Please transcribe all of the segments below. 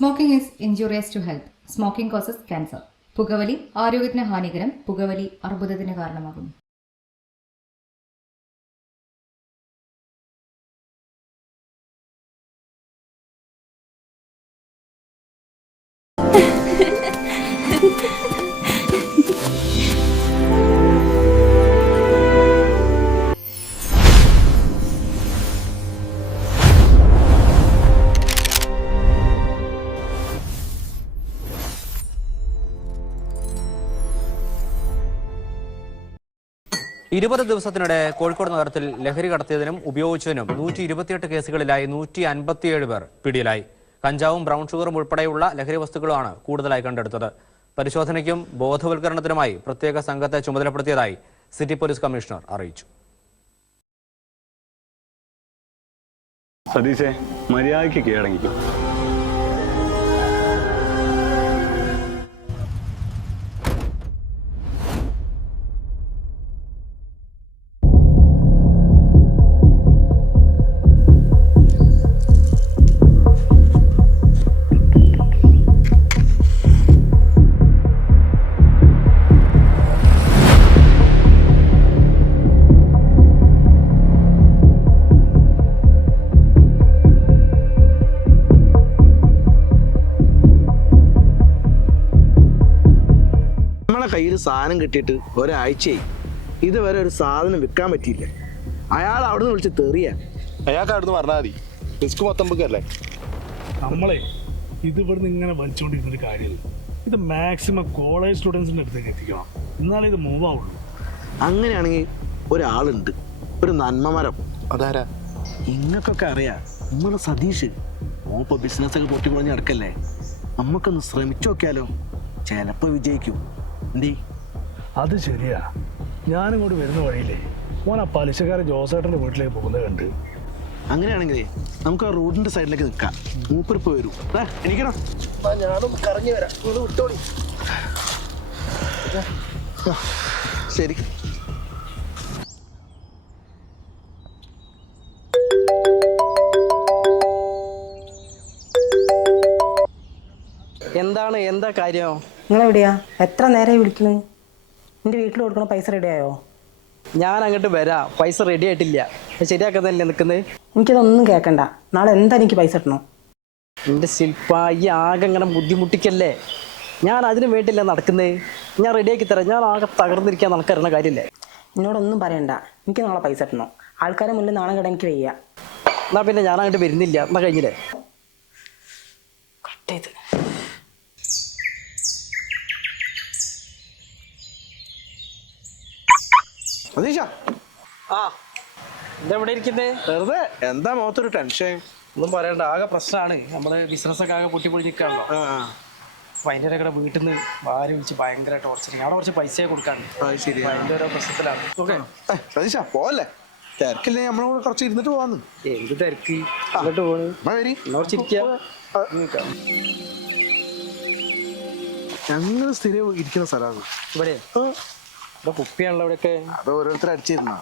Smoking is injurious to health. Smoking causes cancer. പുകവലി ആരോഗ്യത്തിന് ഹാനികരം. പുകവലി അർബുദത്തിന് കാരണമാകുന്നു. ഇരുപത് ദിവസത്തിനിടെ കോഴിക്കോട് നഗരത്തിൽ ലഹരി കടത്തിയതിനും ഉപയോഗിച്ചതിനും 128 കേസുകളിലായി 157 പേർ പിടിയിലായി. കഞ്ചാവും ബ്രൗൺ ഷുഗറും ഉൾപ്പെടെയുള്ള ലഹരി വസ്തുക്കളാണ് കൂടുതലായി കണ്ടെടുത്തത്. പരിശോധനയ്ക്കും ബോധവൽക്കരണത്തിനുമായി പ്രത്യേക സംഘത്തെ ചുമതലപ്പെടുത്തിയതായി സിറ്റി പോലീസ് കമ്മീഷണർ അറിയിച്ചു. സതീശേ, മര്യാദയ്ക്ക് കീഴടങ്ങിക്കും. കയ്യിൽ സാധനം കിട്ടിയിട്ട് ഒരാഴ്ചയായി, ഇതുവരെ ഒരു സാധനം വിൽക്കാൻ പറ്റിയില്ല. അയാൾ അവിടെ നിന്ന് വിളിച്ച് തെറിയാ. അയാൾക്ക് അവിടുന്ന് പറഞ്ഞാൽ മതി, റിസ്ക് മൊത്തം ബുക്കല്ലേ. നമ്മളെ ഇത് ഇവിടുന്ന് ഇങ്ങനെ വലിച്ചുകൊണ്ടിരുന്നൊരു കാര്യമില്ല. ഇത് മാക്സിമം കോളേജ് സ്റ്റുഡൻസിൻ്റെ അടുത്തേക്ക് എത്തിക്കണം, എന്നാലേ ഇത് മൂവ് ആവുള്ളൂ. അങ്ങനെയാണെങ്കിൽ ഒരാളുണ്ട്, ഒരു നന്മമരം. അതാരാ? ഇങ്ങക്കൊക്കെ അറിയാം, നമ്മളെ സതീഷ്. ഓപ്പോ ബിസിനസ് ഒക്കെ പൊട്ടി പൊളിഞ്ഞ് നടക്കല്ലേ. നമുക്കൊന്ന് ശ്രമിച്ചു നോക്കിയാലോ, ചിലപ്പോ വിജയിക്കും. എന്തേ? അത് ശരിയാ. ഞാനിങ്ങോട്ട് വരുന്ന വഴിയില്ലേ മോൻ ആ പലിശക്കാരൻ ജോസേട്ടൻ്റെ വീട്ടിലേക്ക് പോകുന്നത് കണ്ട്. അങ്ങനെയാണെങ്കിലേ നമുക്ക് ആ റോഡിന്റെ സൈഡിലേക്ക് നിൽക്കാം. മൂപ്പരിപ്പ് വരും. എനിക്കണോ, ഞാനൊന്ന് കറങ്ങി വരാം, നിങ്ങൾ വിട്ടോളി. ശരി. എന്താ കാര്യം? നിങ്ങളെവിടെയാ? എത്ര നേരമായി വിളിക്കണേ? എൻ്റെ വീട്ടിൽ കൊടുക്കണ പൈസ റെഡിയായോ? ഞാൻ അങ്ങോട്ട് വരാം, പൈസ റെഡി ആയിട്ടില്ല. ശരിയാക്കുന്നതല്ലേ നിൽക്കുന്നത്? എനിക്കതൊന്നും കേൾക്കണ്ട. നാളെ എന്താ എനിക്ക് പൈസ കിട്ടണം? എൻ്റെ ശില്പ, ഈ ആകെ ഇങ്ങനെ ബുദ്ധിമുട്ടിക്കല്ലേ. ഞാൻ അതിന് വേണ്ടിയില്ല നടക്കുന്നത്. ഞാൻ റെഡിയാക്കി തരാം. ഞാൻ ആകെ തകർന്നിരിക്കാൻ നടക്കറിയുന്ന കാര്യമില്ലേ. എന്നോടൊന്നും പറയണ്ട, എനിക്ക് നാളെ പൈസ കിട്ടണം. ആൾക്കാരെ മുന്നിൽ നാളെ കിടാൻ എനിക്ക് വയ്യ. എന്നാൽ പിന്നെ ഞാൻ അങ്ങോട്ട് വരുന്നില്ല. എന്നാൽ കഴിഞ്ഞില്ലേ? കട്ട് ചെയ്ത്. സതീഷ, ഇതെവിടെ ഇരിക്കുന്നേ? വെറുതെ എന്താ മുഖത്തൊരു ടെൻഷൻ? ഒന്നും പറയണ്ട, ആകെ പ്രശ്നമാണ്. നമ്മള് ബിസിനസ്സൊക്കെ ആകെ പൊട്ടിപ്പൊളിഞ്ഞിരിക്കാണല്ലോ. അപ്പൊ അതിൻ്റെ ഇടയ്ക്ക് വീട്ടിൽ നിന്ന് ഭാര്യ വിളിച്ച് ഭയങ്കര ടോർച്ചറിങ്. അവിടെ കുറച്ച് പൈസ കൊടുക്കാണ്. അതിൻ്റെ ഓരോ പ്രശ്നത്തിലാണ്. ഓക്കെ സതീഷ, പോവല്ലേ? തിരക്കില്ലേ? നമ്മളോട് കുറച്ച് ഇരുന്നിട്ട് പോവാന്ന്. എന്ത് തിരക്ക്? അങ്ങോട്ട് പോണ്. ഞങ്ങൾ സ്ഥിരം ഇരിക്കുന്ന സ്ഥലമാണ് ഇവിടെ. ഇവിടെ കുപ്പിയാണല്ലോ ഇവിടെയൊക്കെ. അത് ഓരോരുത്തർ അടിച്ചിരുന്ന.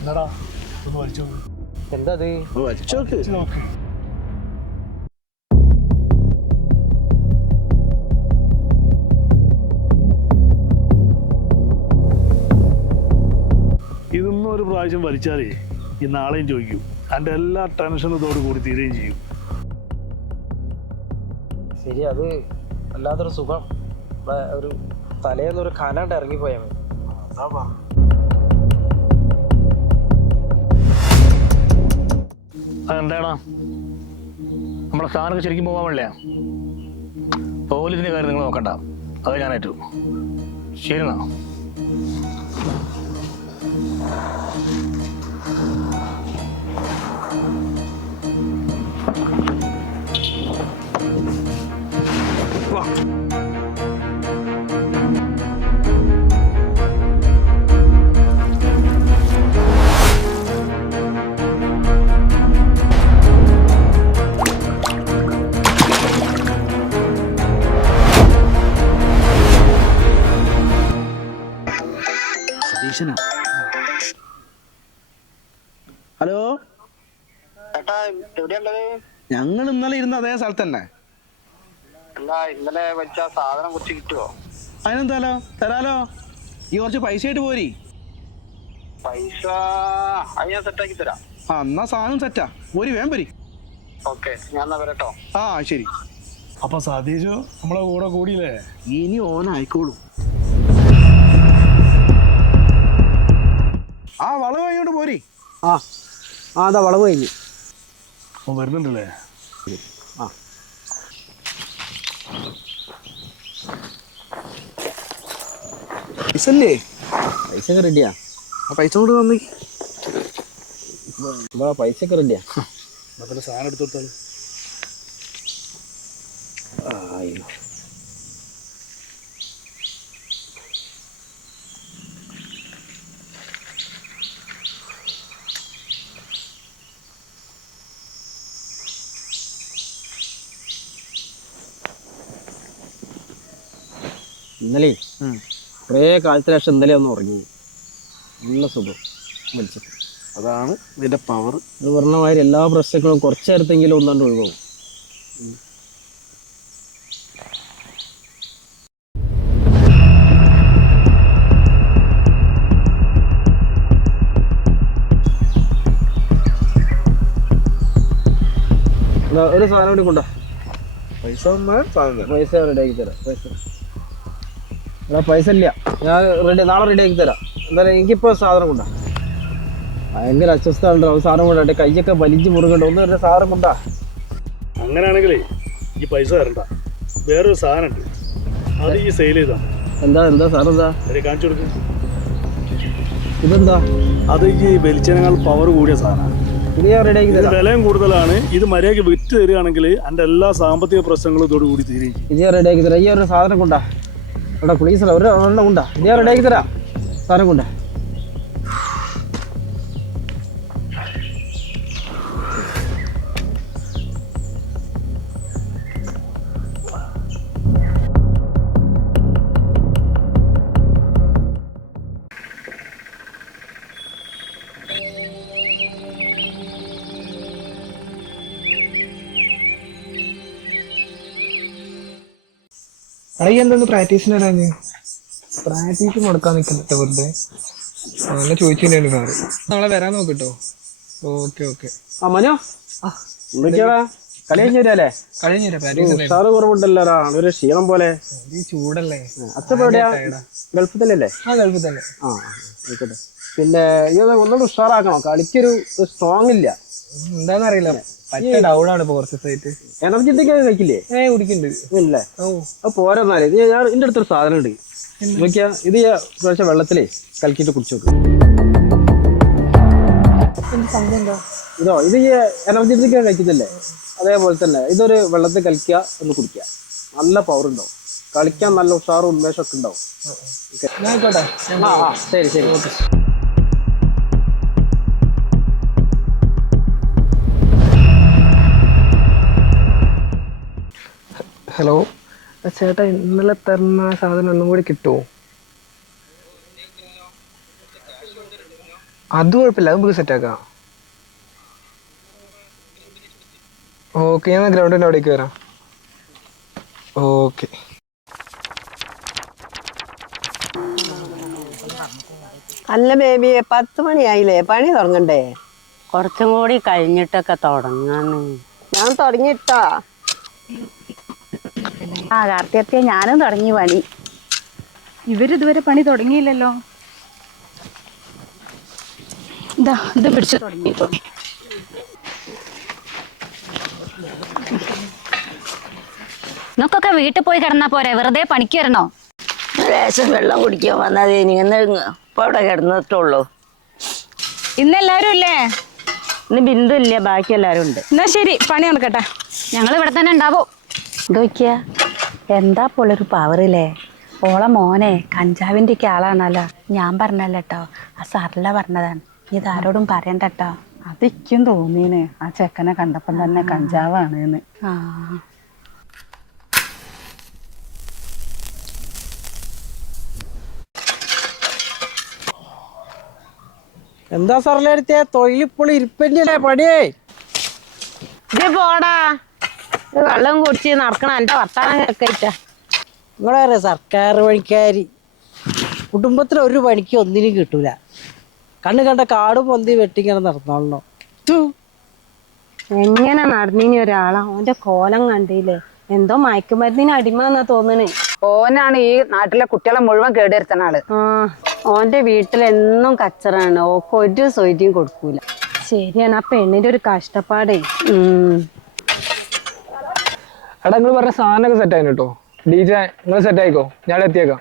എന്താടാ ഒന്ന് വലിച്ചു എന്താ അത്? വലിച്ചോക്ക്. നോക്ക്. ഇതൊന്നും ഒരു പ്രാവശ്യം വലിച്ചാലേ ഈ നാളെയും ചോദിക്കും. എൻ്റെ എല്ലാ ടെൻഷനും ഇതോട് കൂടി തീരുകയും ചെയ്യും. ശരി, അത് വല്ലാത്തൊരു സുഖം. ഒരു തലേന്നൊരു കനാണ്ട് ഇറങ്ങിപ്പോയാൽ മതി. അതെന്താടാ, നമ്മളെ സ്ഥാനമൊക്കെ ശരിക്കും പോകാൻ വേണ്ടിയാ. പോലീസിന്റെ കാര്യം നിങ്ങൾ നോക്കണ്ട, അത് ഞാനേറ്റു. ശരി എന്നാ. സതീശനാ. ഹലോ, ഞങ്ങൾ ഇന്നലെ ഇരുന്ന അതേ സ്ഥലത്ത് തന്നെ. ഇന്നലെ വെച്ച സാധനം കുറച്ച് കിട്ടുമോ? അതിനെന്താലോ, തരാലോ. ഈ കുറച്ച് പൈസ ആയിട്ട് പോരി. പൈസ അത് ഞാൻ സെറ്റാക്കി തരാം. ആ, എന്നാ സാധനം സെറ്റാ. പോരി, വേഗം പോരി. ഓക്കെ, ഞാൻ എന്നാ വരട്ടോ. ആ, ശരി. അപ്പൊ സതീഷ് നമ്മളെ കൂടെ കൂടിയില്ലേ? ഇനി ഓനായിക്കോളും. ആ, വളവ് കഴിഞ്ഞോട്ട് പോരി. ആ അതാ വളവ് കഴിഞ്ഞു. അവൻ വരുന്നുണ്ടല്ലേ? ആ, പൈസല്ലേ? പൈസ ഒക്കെ റെഡിയാ. ആ പൈസ കൊണ്ട് തന്നി. പൈസ ഒക്കെ റെഡിയാ. അതിന്റെ സാധനം എടുത്തു കൊടുത്താൽ അയ്യോ, ഇന്നലെ കുറേ കാലത്തിന് ശേഷം ഇന്നലെ ഒന്ന് ഉറങ്ങി. നല്ല സുഖം വിളിച്ചിട്ട്. അതാണ് ഇതിന്റെ പവർ. ഇത് പറഞ്ഞ മാതിരി എല്ലാ പ്രശ്നങ്ങളും കുറച്ച് നേരത്തെങ്കിലും ഒന്നാണ്ട് ഒഴിവാകും. ഒരു സാധനം കൂടി കൊണ്ടാ. പൈസ തന്നാൽ സാധനം. പൈസ റെഡിയാക്കി തരാം. പൈസ ഇല്ല, ഞാൻ നാളെ റെഡിയാക്കി തരാം. എന്തായാലും എനിക്കിപ്പോൾ സാധനം കൊണ്ടാ. ഭയങ്കര അസ്വസ്ഥ സാധനം കൊണ്ടാട്ടെ, കൈയൊക്കെ വലിച്ച് മുറുകണ്ട. ഒന്ന് ഒരു സാധനം കൊണ്ടാ. അങ്ങനെയാണെങ്കിലേ ഈ പൈസ തരണ്ട, വേറൊരു സാധനം ഉണ്ട്, അത് ഈ സെയിൽ ചെയ്താ. എന്താ സാധനം? എന്താ കാണിച്ചു കൊടുക്കും. ഇതെന്താ? അത് ഈ വെളിച്ചെനങ്ങൾ പവർ കൂടിയ സാധനമാണ്. ഇത് ഞാൻ റെഡിയാക്കി തരാം. വിലയും കൂടുതലാണ്. ഇത് മര്യാദയ്ക്ക് വിറ്റ് തരികയാണെങ്കിൽ എൻ്റെ എല്ലാ സാമ്പത്തിക പ്രശ്നങ്ങളും ഇതോട് കൂടി തീരും. ഇത് ഞാൻ റെഡിയാക്കി തരാം. ഈ ഒരു സാധനം കൊണ്ടാ. എടാ പ്ലീസ് ഒരു എണ്ണം കൊണ്ടാ. ഇത് ഞാൻ റെഡിയാക്കി തരാം. സാധനം കൊണ്ടാ. അടയ്ക്ക് എന്തൊന്ന് പ്രാക്ടീസിന് വരാഞ്ഞ്? പ്രാക്ടീസ് മുടക്കാൻ നിൽക്കുന്നുണ്ട് വെറുതെ. അങ്ങനെ ചോദിച്ചിട്ടുണ്ടായിരുന്നു സാറ്. നാളെ വരാൻ നോക്കിട്ടോ. Okay okay. ആ മനോ, എന്തൊക്കെയാടാ കളി കഴിഞ്ഞല്ലേ? കഴിഞ്ഞു പ്രാക്ടീസ്. സാറ് കുറവുണ്ടല്ലോ, ഒരു ക്ഷീണം പോലെ. ഈ ചൂടല്ലേ. അച്ഛൻ എവിടെയാ? ഗൾഫിൽ തന്നെയല്ലേ? ആ ഗൾഫിൽ തന്നെ. ആ ആയിക്കോട്ടെ. പിന്നെ ഇത് ഒന്നുകൂടി ഉഷാറാക്കണം. കളിക്കൊരു സ്ട്രോങ് ഇല്ല. എന്താന്നറിയില്ല, പറ്റ ഡൗൺ ആണ് ഇപ്പൊ കുറച്ച് ദിവസമായിട്ട്. എനർജറ്റിക് കഴിക്കില്ലേ? കുടിക്കുന്നുണ്ട്. ഇല്ലേ? ഓ, അത് പോരെന്നാലേ. ഇത് ഞാൻ എൻ്റെ അടുത്തൊരു സാധനം ഉണ്ട്. നോക്കിയാ, ഇത് പ്രാവശ്യം വെള്ളത്തിലേ കലക്കിയിട്ട് കുടിച്ചു നോക്ക്. ഇതോ, ഇത് ഈ എനർജറ്റിക് കഴിക്കുന്നില്ലേ, അതേപോലെ തന്നെ ഇതൊരു വെള്ളത്തിൽ കലക്കുക, ഒന്ന് കുടിക്കുക. നല്ല പവർ ഉണ്ടാവും. കളിക്കാൻ നല്ല ഉഷാറും ഉന്മേഷമൊക്കെ ഉണ്ടാവും. ആയിക്കോട്ടെ. ആ ശരി ശരി. ഹലോ ചേട്ടാ, ഇന്നലെ തരുന്ന സാധനം ഒന്നും കൂടി കിട്ടുമോ? അത് കുഴപ്പമില്ല, അത് നമുക്ക് സെറ്റാക്കാം. ഓക്കെ, ഞാൻ ഗ്രൗണ്ടിൻ്റെ അവിടേക്ക് വരാം. ഓക്കെ. അല്ല ബേബിയെ, 10 മണിയായില്ലേ, പണി തുടങ്ങണ്ടേ? കുറച്ചും കൂടി കഴിഞ്ഞിട്ടൊക്കെ തുടങ്ങാന്ന്. ഞാൻ തുടങ്ങിയിട്ടാ. ആ കാർത്തികത്തെ ഞാനും തുടങ്ങി പണി. ഇവരിതുവരെ പണി തുടങ്ങിയില്ലല്ലോ. ഇത് പിടിച്ചു തുടങ്ങിട്ടോ. നിങ്ങൾക്കൊക്കെ വീട്ടിൽ പോയി കിടന്നാ പോരെ, വെറുതെ പണിക്ക് വരണോ? ലേശം വെള്ളം കുടിക്കാൻ വന്നത് ഇപ്പൊ അവിടെ കിടന്നിട്ടുള്ളൂ. ഇന്നെല്ലാരും ഇല്ലേ? ഇന്ന് ബിന്ദു ഇല്ല, ബാക്കി എല്ലാരും ഉണ്ട്. എന്നാ ശരി, പണി നടക്കട്ടെ. ഞങ്ങൾ ഇവിടെ തന്നെ ഉണ്ടാവോ? നോക്കിയാ എന്താ പോലൊരു പവറില്ലേ. ഓളെ മോനെ കഞ്ചാവിൻ്റെ ഒക്കെ ആളാണല്ലോ. ഞാൻ പറഞ്ഞല്ലോ കേട്ടോ, ആ സാറില പറഞ്ഞതാണ്. ഇതാരോടും പറയണ്ട കേട്ടോ. അതിക്കും തോന്നീന് ആ ചെക്കനെ കണ്ടപ്പം തന്നെ കഞ്ചാവാണ്. ആ എന്താ സാറിലെടുത്തേ തൊഴിലിപ്പോൾ ഇരിപ്പല്ലേ പടിയേ ഇത് പോടാ വെള്ളം കുടിച്ച് നടക്കണം എന്റെ വർത്താനം കേൾക്കാ. നിങ്ങളെ സർക്കാർ പണിക്കാരി കുടുംബത്തിൽ ഒരു പണിക്ക് ഒന്നിനും കിട്ടൂല. കണ്ണ് കണ്ട കാടും പൊന്തി വെട്ടിങ്ങനെ നടന്നോളണോ. എങ്ങനെ നടന്നിനി ഒരാളാ ഓന്റെ കോലം കണ്ടില്ലേ, എന്തോ മയക്കുമരുന്നിന് അടിമാന്നാ തോന്നണേ. ഓനാണ് ഈ നാട്ടിലെ കുട്ടികളെ മുഴുവൻ കേടുവരുത്തുന്ന ആള്. ഓന്റെ വീട്ടിൽ എന്നും കച്ചറാണ്, ഓക്ക് ഒരു സ്വൈര്യം കൊടുക്കൂല. ശരിയാണ്, ആ പെണ്ണിന്റെ ഒരു കഷ്ടപ്പാടേ. എടാ നിങ്ങൾ പറഞ്ഞ സാധനമൊക്കെ സെറ്റ് ആയിരുന്നു കേട്ടോ. DJ നിങ്ങൾ സെറ്റ് ആയിക്കോ, ഞാൻ എത്തിയേക്കാം.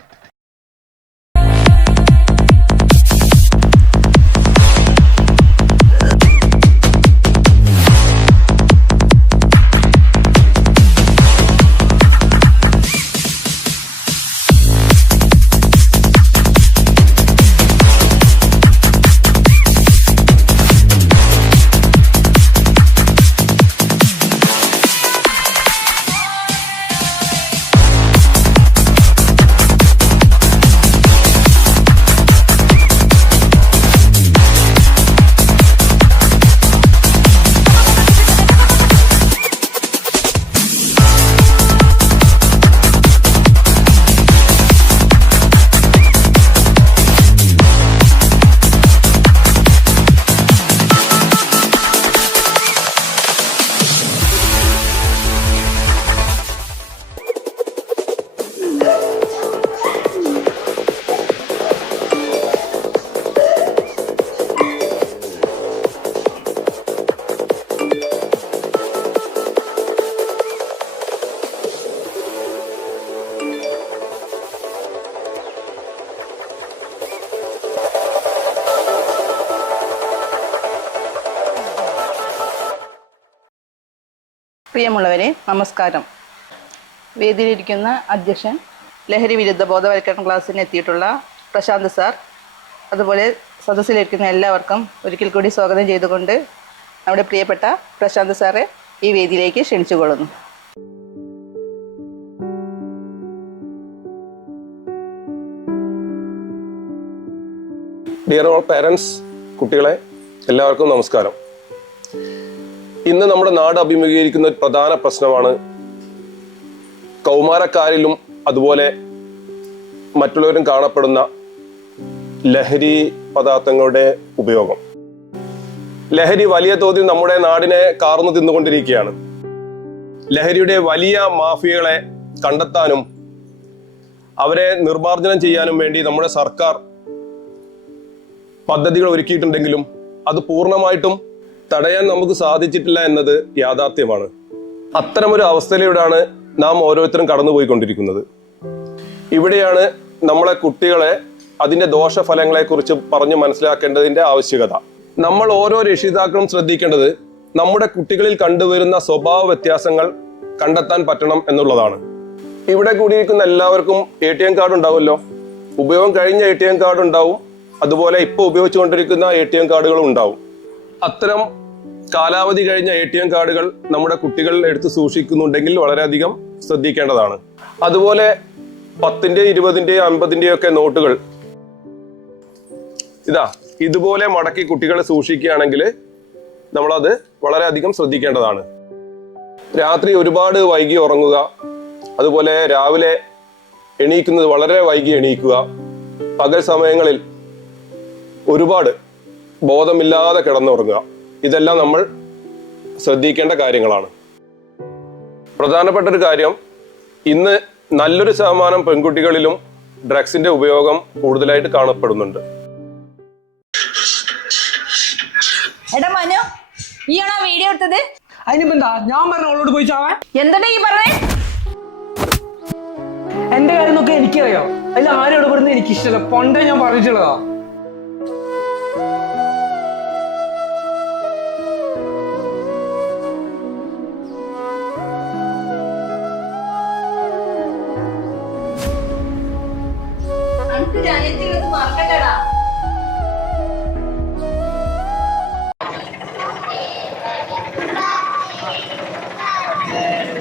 പ്രിയമുള്ളവരെ നമസ്കാരം. വേദിയിലിരിക്കുന്ന അധ്യക്ഷൻ, ലഹരി വിരുദ്ധ ബോധവൽക്കരണ ക്ലാസ്സിന് എത്തിയിട്ടുള്ള പ്രശാന്ത് സാർ, അതുപോലെ സദസ്സിലിരിക്കുന്ന എല്ലാവർക്കും ഒരിക്കൽ കൂടി സ്വാഗതം ചെയ്തുകൊണ്ട് നമ്മുടെ പ്രിയപ്പെട്ട പ്രശാന്ത് സാറെ ഈ വേദിയിലേക്ക് ക്ഷണിച്ചുകൊള്ളുന്നു. ഡിയർ ഓൾ പാരൻസ്, കുട്ടികളെ എല്ലാവർക്കും നമസ്കാരം. ഇന്ന് നമ്മുടെ നാട് അഭിമുഖീകരിക്കുന്ന ഒരു പ്രധാന പ്രശ്നമാണ് കൗമാരക്കാരിലും അതുപോലെ മറ്റുള്ളവരും കാണപ്പെടുന്ന ലഹരി പദാർത്ഥങ്ങളുടെ ഉപയോഗം. ലഹരി വലിയ തോതിൽ നമ്മുടെ നാടിനെ കാർന്നു തിന്നുകൊണ്ടിരിക്കുകയാണ്. ലഹരിയുടെ വലിയ മാഫിയകളെ കണ്ടെത്താനും അവരെ നിർമ്മാർജ്ജനം ചെയ്യാനും വേണ്ടി നമ്മുടെ സർക്കാർ പദ്ധതികൾ ഒരുക്കിയിട്ടുണ്ടെങ്കിലും അത് പൂർണ്ണമായിട്ടും തടയാൻ നമുക്ക് സാധിച്ചിട്ടില്ല എന്നത് യാഥാർത്ഥ്യമാണ്. അത്തരമൊരു അവസ്ഥയിലൂടെയാണ് നാം ഓരോരുത്തരും കടന്നുപോയിക്കൊണ്ടിരിക്കുന്നത്. ഇവിടെയാണ് നമ്മളെ കുട്ടികളെ അതിന്റെ ദോഷഫലങ്ങളെ കുറിച്ച് പറഞ്ഞു മനസ്സിലാക്കേണ്ടതിന്റെ ആവശ്യകത. നമ്മൾ ഓരോ രക്ഷിതാക്കളും ശ്രദ്ധിക്കേണ്ടത് നമ്മുടെ കുട്ടികളിൽ കണ്ടുവരുന്ന സ്വഭാവ വ്യത്യാസങ്ങൾ കണ്ടെത്താൻ പറ്റണം എന്നുള്ളതാണ്. ഇവിടെ കൂടിയിരിക്കുന്ന എല്ലാവർക്കും ATM കാർഡ് ഉണ്ടാവുമല്ലോ. ഉപയോഗം കഴിഞ്ഞ ATM കാർഡ് ഉണ്ടാവും, അതുപോലെ ഇപ്പോൾ ഉപയോഗിച്ചുകൊണ്ടിരിക്കുന്ന ATM കാർഡുകളും ഉണ്ടാവും. അത്തരം കാലാവധി കഴിഞ്ഞ ATM കാർഡുകൾ നമ്മുടെ കുട്ടികൾ എടുത്ത് സൂക്ഷിക്കുന്നുണ്ടെങ്കിൽ വളരെയധികം ശ്രദ്ധിക്കേണ്ടതാണ്. അതുപോലെ 10, 20, 50 ഒക്കെ നോട്ടുകൾ ഇതുപോലെ മടക്കി കുട്ടികളെ സൂക്ഷിക്കുകയാണെങ്കിൽ നമ്മളത് വളരെയധികം ശ്രദ്ധിക്കേണ്ടതാണ്. രാത്രി ഒരുപാട് വൈകി ഉറങ്ങുക, അതുപോലെ രാവിലെ എണീക്കുന്നത് വളരെ വൈകി എണീക്കുക, പകൽ സമയങ്ങളിൽ ഒരുപാട് ബോധമില്ലാതെ കിടന്നുറങ്ങുക, ഇതെല്ലാം നമ്മൾ ശ്രദ്ധിക്കേണ്ട കാര്യങ്ങളാണ്. പ്രധാനപ്പെട്ട ഒരു കാര്യം, ഇന്ന് നല്ലൊരു ശതമാനം പെൺകുട്ടികളിലും ഡ്രഗ്സിന്റെ ഉപയോഗം കൂടുതലായിട്ട് കാണപ്പെടുന്നുണ്ട്. എടാ മനു, ഈയാണോ വീഡിയോ എടുത്തത്? അതിനിപ്പോ എന്താ, ഞാൻ പറഞ്ഞ അവളോട് പോയി ചാവാൻ? എന്താ ഈ പറഞ്ഞേ? എന്റെ കാര്യം നോക്കി എനിക്കറിയോ, അതിൽ ആരും ഇടപെടുന്നത് എനിക്കിഷ്ടമല്ല. പണ്ടേ ഞാൻ പറഞ്ഞിട്ടുള്ളതാ.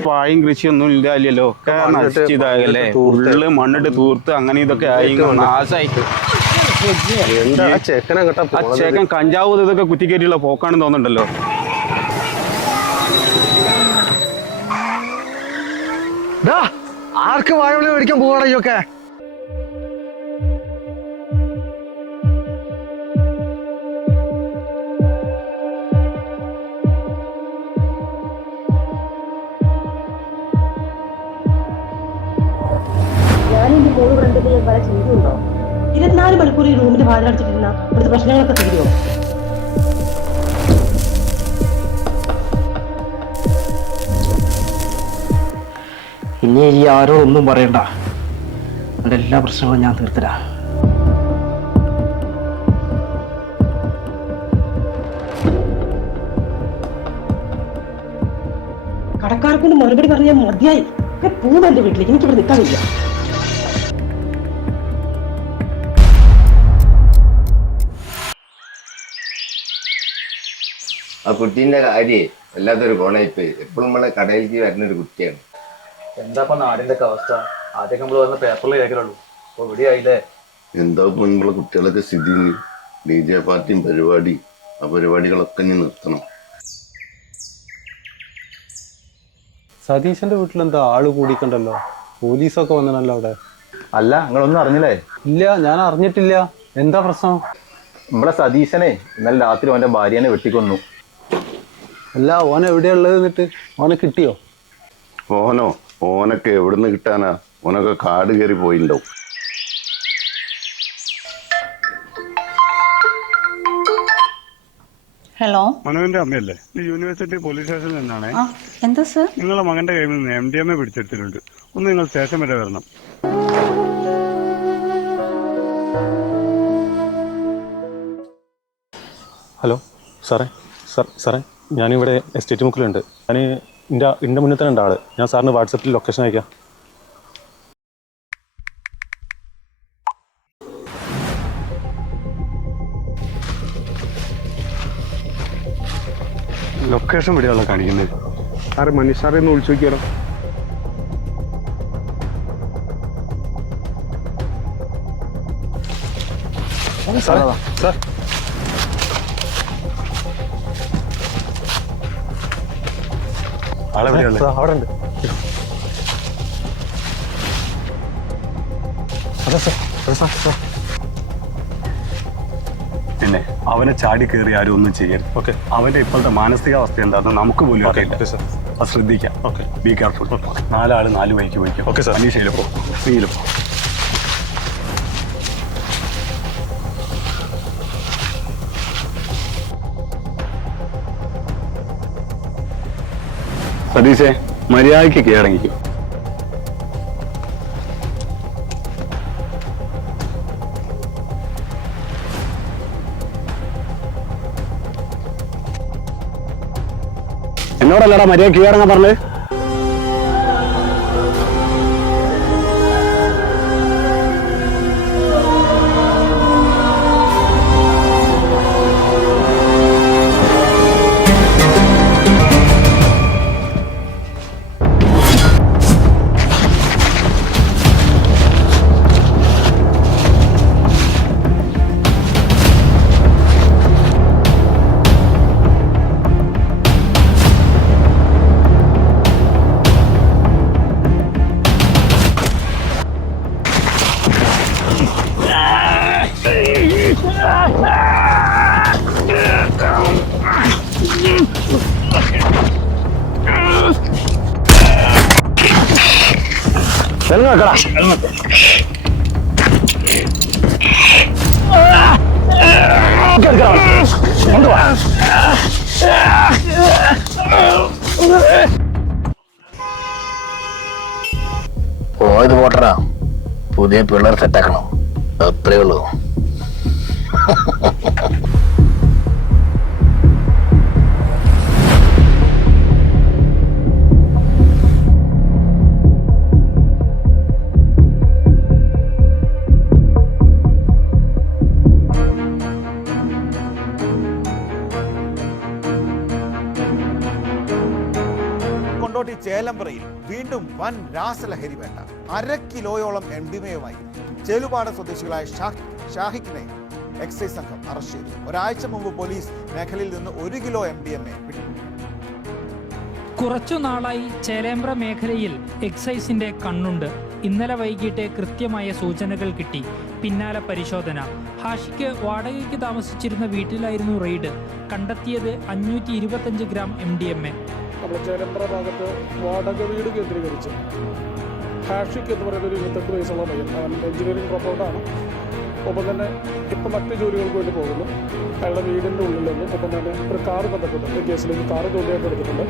പായും കൃഷിയൊന്നും ഇല്ലല്ലോ, ഒക്കെ നശിച്ചതാകല്ലേ. ഉള്ളു മണ്ണിട്ട് തൂർത്ത് അങ്ങനെ ഇതൊക്കെ ആയി നാശായിട്ട് എന്താ ചെക്കനെ കേട്ടാ ആ ചേക്കൻ കഞ്ചാവ് ഇതൊക്കെ കുത്തിക്കേറ്റിയുള്ള പോക്കാണെന്ന് തോന്നുന്നുണ്ടല്ലോ. ആർക്ക് വാഴവിളി മേടിക്കാൻ പോവാടാ ഇയൊക്കെ? ഞാനെന്റെ മോള് പറഞ്ഞിട്ട് പല ചിന്തയുണ്ടോ? 24 മണിക്കൂർ ഈ റൂമിൽ വാതിലടച്ചിട്ടിരുന്ന ഇവിടുത്തെ പ്രശ്നങ്ങളൊക്കെ തീരുമോ? ഇനി ഈ ആരോ ഒന്നും പറയണ്ട, എൻ്റെ എല്ലാ പ്രശ്നങ്ങളും ഞാൻ തീർത്തരാ. കടക്കാർക്കൊന്ന് മറുപടി പറഞ്ഞാൽ മതിയായി. പൂവ് എന്റെ വീട്ടിലേക്ക്, എനിക്കിവിടെ നിൽക്കാൻ വയ്യ. ആ കുട്ടീൻ്റെ കാര്യേ വല്ലാത്തൊരു കോണയിപ്പ്. എപ്പോഴും നമ്മളെ കടയിലേക്ക് വരുന്നൊരു കുട്ടിയാണ്. എന്താ നാടിന്റെ ഒക്കെ അവസ്ഥ? ആദ്യം നമ്മൾ വന്ന പേപ്പറിൽ കേൾക്കലുള്ളൂ, ഇപ്പൊ ഇവിടെ ആയില്ലേ? എന്താ ഇപ്പൊ നമ്മളെ കുട്ടികളൊക്കെ സ്ഥിതി? DJ പാർട്ടിയും പരിപാടി, ആ പരിപാടികളൊക്കെ ഇനി നിർത്തണം. സതീശന്റെ വീട്ടിലെന്താ ആള് കൂടിക്കണ്ടല്ലോ, പോലീസൊക്കെ വന്നല്ലോ അവിടെ. അല്ല, നിങ്ങളൊന്നും അറിഞ്ഞില്ലേ? ഇല്ല, ഞാൻ അറിഞ്ഞിട്ടില്ല. എന്താ പ്രശ്നം? നമ്മളെ സതീശനെ ഇന്നലെ രാത്രി അവന്റെ ഭാര്യനെ വെട്ടിക്കൊന്നു. അല്ല, ഓൻ എവിടെയാ ഉള്ളത്? എന്നിട്ട് ഓനെ കിട്ടിയോ? ഓനൊക്കെ എവിടുന്ന് കിട്ടാനാ? ഓനൊക്കെ കാട് കയറി പോയിണ്ടാവും. ഹലോ, മനുവിന്റെ അമ്മയല്ലേ? യൂണിവേഴ്സിറ്റി പോലീസ് സ്റ്റേഷനിൽ നിന്നാണേ. എന്താ സർ? നിങ്ങളെ മകന്റെ കയ്യിൽ നിന്ന് MDMA പിടിച്ചെടുത്തിട്ടുണ്ട്. ഒന്ന് നിങ്ങൾ സ്റ്റേഷൻ വരെ വരണം. ഹലോ സാറേ, ഞാനിവിടെ എസ്റ്റേറ്റ് മുക്കിലുണ്ട്. ഞാൻ എൻ്റെ മുന്നിൽ തന്നെ ഉണ്ട് ആള്. ഞാൻ സാറിന് വാട്സപ്പിൽ ലൊക്കേഷൻ അയക്കാം. ലൊക്കേഷൻ വിടെയാണല്ലോ കാണിക്കുന്നത്. സാറ് മനീഷ് സാറേ ഒന്ന് വിളിച്ചു നോക്കിയാലോ? സാർ അവിടെ ഉണ്ട്. പിന്നെ അവനെ ചാടി കയറി ആരും ഒന്നും ചെയ്യരുത്. ഓക്കെ. അവന്റെ ഇപ്പോഴത്തെ മാനസികാവസ്ഥ എന്താണെന്ന് നമുക്ക് പോലും അറിയില്ല. അത് ശ്രദ്ധിക്കാം. ഓക്കെ. Be careful. 4 ആള് 4 വഴിക്ക് പോയിക്കും. Okay sir. അനീഷയിലും പോ, നീയിലും പോ. സതീശേ, മര്യാദയ്ക്ക് കീഴടങ്ങിക്കും. എന്നോടല്ലടാ മര്യാദ കീഴടങ്ങാൻ പറഞ്ഞത്? പോയത് പോട്ടറാ, പുതിയ പിള്ളേർ സെറ്റാക്കണം, അത്രേ ഉള്ളൂ. ചേലമ്പ്രയിൽ വീണ്ടും വൻ രാസലഹരി വേണ്ട. 1/2 കിലോയോളം MDMA ചേലുപാട് സ്വദേശികളായ ഷാഹിഖിനെ എക്സൈസ് സംഘം അറസ്റ്റ് ചെയ്തു. ഒരാഴ്ച മുമ്പ് പോലീസ് മേഖലയിൽ നിന്ന് 1 കിലോ MDMA പിടികൂടി. കുറച്ചു നാളായി ചേലേമ്പ്ര മേഖലയിൽ എക്സൈസിന്റെ കണ്ണുണ്ട്. ഇന്നലെ വൈകിട്ട് കൃത്യമായ സൂചനകൾ കിട്ടി. പിന്നാലെ പരിശോധന. ഹാഷിക്ക് വാടകയ്ക്ക് താമസിച്ചിരുന്ന വീട്ടിലായിരുന്നു റെയ്ഡ്. കണ്ടെത്തിയത് 525 ഗ്രാം MDMA. നമ്മുടെ ചേലമ്പ്ര ഭാഗത്ത് വാടക വീട് കേന്ദ്രീകരിച്ച് ഹാഷിക്ക് എന്ന് പറയുന്ന ഒരു 28 വയസ്സുള്ള പയ്യൻ, അവൻ എഞ്ചിനീയറിംഗ് ഡ്രോപ്പൗട്ടാണ്. ഒപ്പം തന്നെ ഇപ്പം മറ്റ് ജോലികൾക്ക് വേണ്ടി പോകുന്നു. അയാളുടെ വീടിൻ്റെ ഉള്ളിൽ നിന്ന് ഒപ്പം തന്നെ ഒരു കാറ് ബന്ധപ്പെട്ടുണ്ട്. കേസിലേക്ക് കാറ് ജോലിയായിട്ട് എടുത്തിട്ടുണ്ട്.